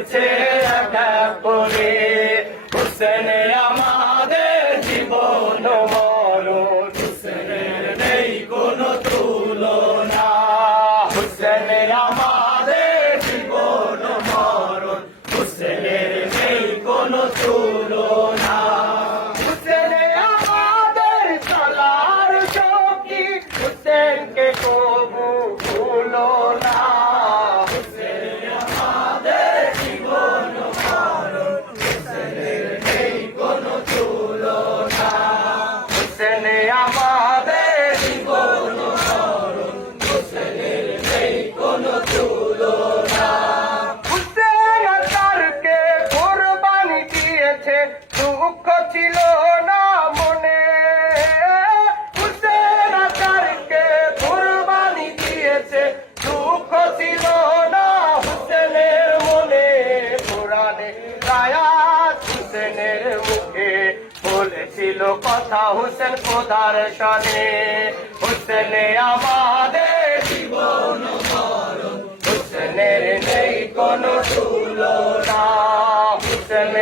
গেছে এক এক করে। হুসেন আমাদের জীবন মরণ, হুসেনের নেই কোনো তুলনা। হুসেন আমাদের জীবন মরণ, হুসেনের নেই কোনো তুলনা। হুসেন আমাদের চলার সঙ্গী, হুসেনকে কবু ভুলো না। হুসেন আমাদের জীবন মরণ, হুসেনের নেই কোনো তুলনা। হুসেন আমাদের জীবন মরণ, হুসেনের নেই কোনো তুলনা। হুসেন তারকে কোরবানি দিয়েছে, দুঃখ ছিল না মনে। হুসেন তারকে কোরবানি দিয়েছে, দুঃখ ছিল না হুসেনের মনে। কোরআনে আয়াত হুসেনের মুখে বলেছিল কথা, হুসেন খোদার শানে। হুসেন আমাদের জীবন মরণ, হুসেনের নেই কোনো তুলনা। হুসেন